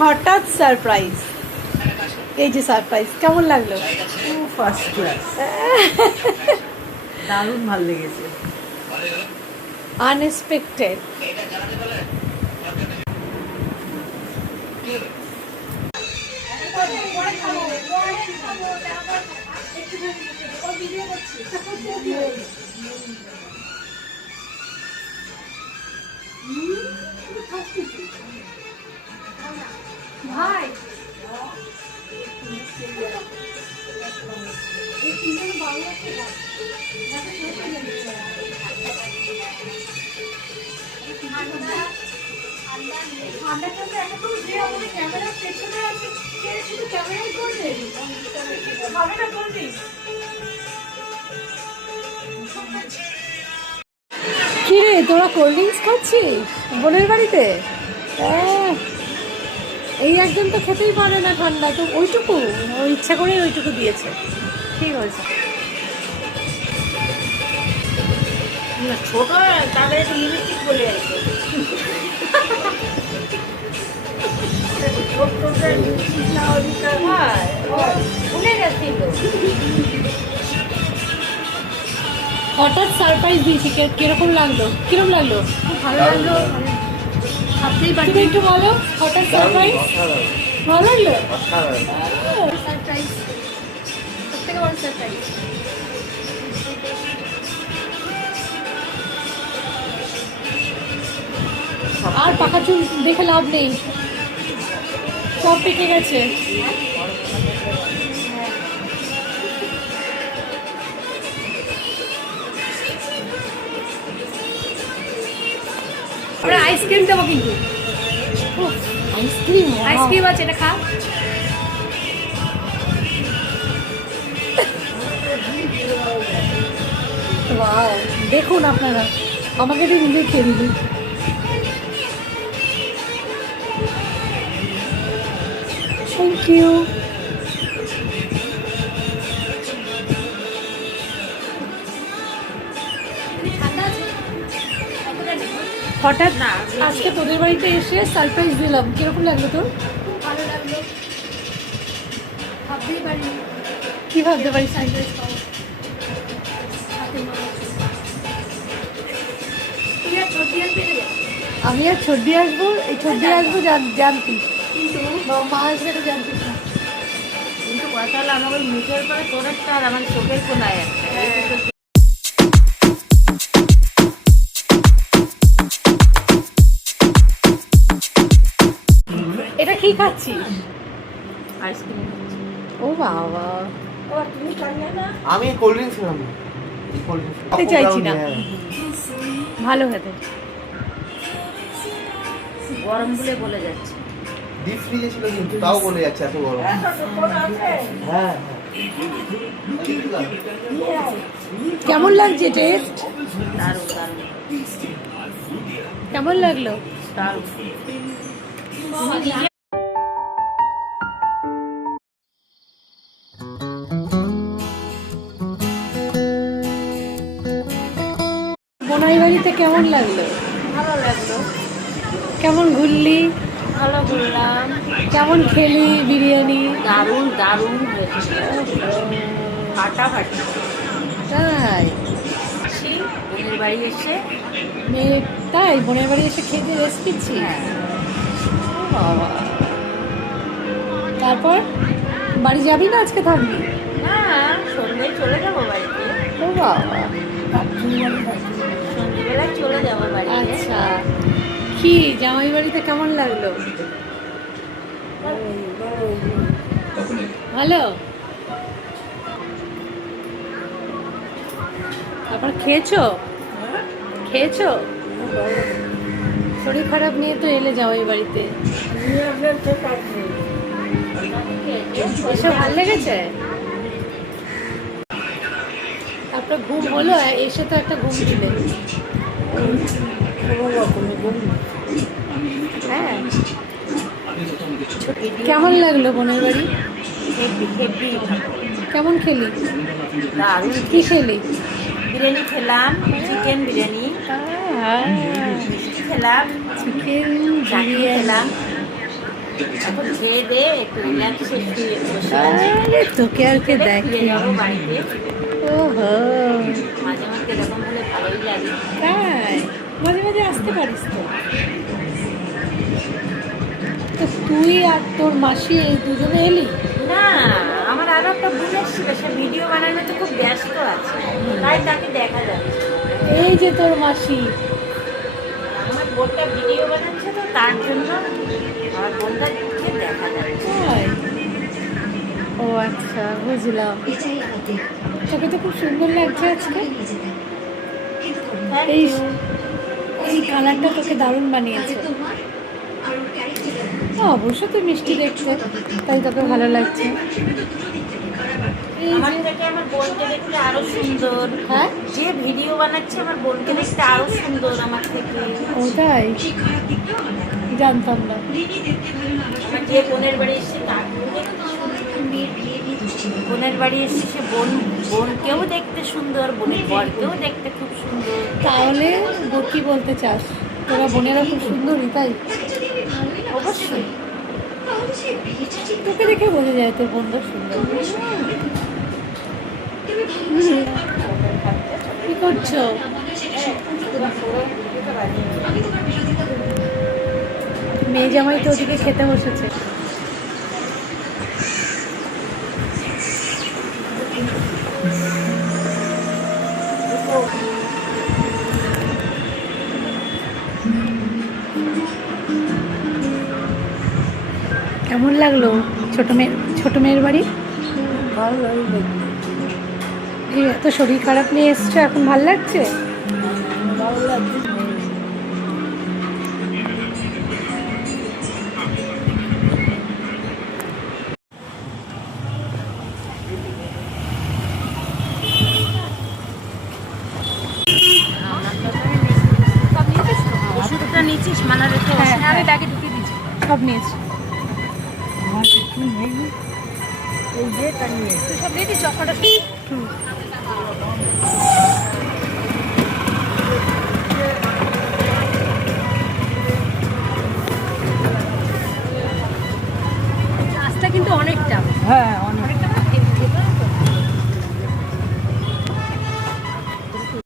হঠাৎ সারপ্রাইজ, এই যে সারপ্রাইজ, কেমন লাগলো? ফার্স্ট ক্লাস, দারুণ ভালো লেগেছে, আনএক্সপেক্টেড। ভাই কি রে, তোরা কোল্ড ড্রিঙ্কস খাচ্ছিস বোনের বাড়িতে? এই একজন তো খেতেই পারে না ঠান্ডা, তো ওইটুকু ও ইচ্ছা করে ওইটুকু দিয়েছে, ঠিক হয়েছে। ছোট তাদের লিপস্টিক বলে আছে, ভুলে গেছিল। হঠাৎ সারপ্রাইজ দিয়েছি, কিরকম লাগলো? কিরকম লাগলো? খুব ভালো লাগলো, ভাবতেই পারি। তুমি একটু বলো, হঠাৎ সারপ্রাইজ ভালো লাগলো? সারপ্রাইজ, সবথেকে বড় সারপ্রাইজ। আর পাকা চুল দেখে লাভ নেই, সব পেকে গেছে। আমরা আইসক্রিম দেবো কিন্তু, আইসক্রিম, আইসক্রিম আছে, এটা খা। ওয়াও, দেখুন আপনারা, আমাকে দিয়ে নিজে খেয়ে দিবি। Thank you. হঠাৎ না, আজকে তোদের বাড়িতে এসে সারপ্রাইজ দিলাম, কিরকম লাগলো তোর? ভালো লাগলো, ভাবতেই পারি। কি ভাবতে পারিস? সারপ্রাইজ তুমি আর ছোটি আনতে দেবে, আমি আর ছড্ডি আসবো, এই ছড্ডি আসবো জানতি, কিন্তু মা আসবে এটা জানতিস না। কিন্তু কথা হলো আমার ওই মুখের পরে তোর একটা আর আমার চোখের কোনায় একটা, এটা কি খাচ্ছিস? আইসক্রিম। ও বাবা, তুমি খাবে না? আমি কোল্ড ড্রিঙ্কস খেলাম না, খেতে চাইছি না, ভালো খেতে। গরম বলে বলে যাচ্ছে। ডিপ ফ্রিজে ছিল কিন্তু তাও বলে যাচ্ছে এত গরম। হ্যাঁ, কেমন লাগছে টেস্ট? দারুণ দারুণ কেমন লাগলো? দারুণ। বোনাই বাড়িতে কেমন লাগলো? ভালো লাগলো, কেমন ঘুরলি? ভালো ঘুরলাম, কেমন খেলি বিরিয়ানি? দারুণ দারুণ হয়েছে, ফাটাফাটি। তাই বোনের বাড়ি এসে মেয়ে, তাই বোনের বাড়ি এসে খেতে রেস্ট নিচ্ছি? হ্যাঁ, ও বাবা, তারপর বাড়ি যাবি না আজকে থাকবি? না সন্ধ্যায় চলে যাবো বাড়িতে, ও বাবা, সন্ধ্যেবেলায় চলে যাবো বাড়িতে। আচ্ছা, কি জামাই বাড়িতে কেমন লাগলো? ভালো। তারপর খেয়েছো? খেয়েছো? শরীর খারাপ নিয়ে তো এলে জামাই বাড়িতে, এসব ভালো লেগেছে? তারপর ঘুম হলো, এসে তো একটা ঘুম দিলে। হ্যাঁ, কেমন লাগলো বোনের বাড়ি? কেমন খেলি? দারুণ। কি খেলি? বিরিয়ানি খেলাম, চিকেন বিরিয়ানি খেলাম, চিকেন চাটনি খেলাম, এখন খেয়ে দে একটু রিল্যাক্সে শুয়ে বসে আছি। আরে তোকে আর কে ফিরে দেখে। যাবো বাড়িতে। ওহো, মাঝে মাঝে এরকম হলে ভালোই লাগে। তাই মাঝে মাঝে আসতে পারিস তো। তো তুই আর তোর মাসি এই দুজনে এলি? না, আমার আরো একটা বোন এসেছিল, সে ভিডিও বানানোতে খুব ব্যস্ত আছে, তাই তাকে দেখা যাচ্ছে না। এই যে তোর মাসি। আমার বোনটা ভিডিও বানাচ্ছে তো তার জন্য আমার বোনটাকে দেখা যাচ্ছে। তাই? ও আচ্ছা, বুঝলাম। তোকে তো খুব সুন্দর লাগছে আজকে। এই এই কালারটা তোকে দারুণ বানিয়েছে। অবশ্য তুই মিষ্টি দেখতে, তাই তোকে ভালো লাগছে। এই আমার যে, থেকে আমার বোনকে দেখতে আরো সুন্দর। হ্যাঁ যে ভিডিও বানাচ্ছে আমার বোনকে দেখতে আরো সুন্দর আমার থেকে। ওটাই জানতাম না। আমার যে বোনের বাড়ি এসে তাকেও দেখতে সুন্দর। বোনের বাড়ি এসে সে বোনকেও দেখতে সুন্দর, বোনের বরকেও দেখতে খুব সুন্দর। তাহলে কি বলতে চাস, তোরা বোনেরা খুব সুন্দরী তাই? অবশ্যই। তোকে দেখে বোঝা যায় তোর বোনটা সুন্দর। কি করছো? মেয়ে জামাই তো ওদিকে খেতে বসেছে। কেমন লাগলো ছোট মেয়ের বাড়ি? ভালো লাগবে। এই এত শরীর খারাপ নিয়ে এসছো, এখন ভাল লাগছে? ভালো লাগছে। ওষুধটা নিচ্ছিস মানা রেখে? হ্যাঁ, আমি ব্যাগে ঢুকিয়ে দিচ্ছি। সব নিয়েছি। আমার কিছু নেই, এই যে টানিয়ে তুই সব নিয়ে দিস, চশমাটা রাস্তা কিন্তু অনেকটা। হ্যাঁ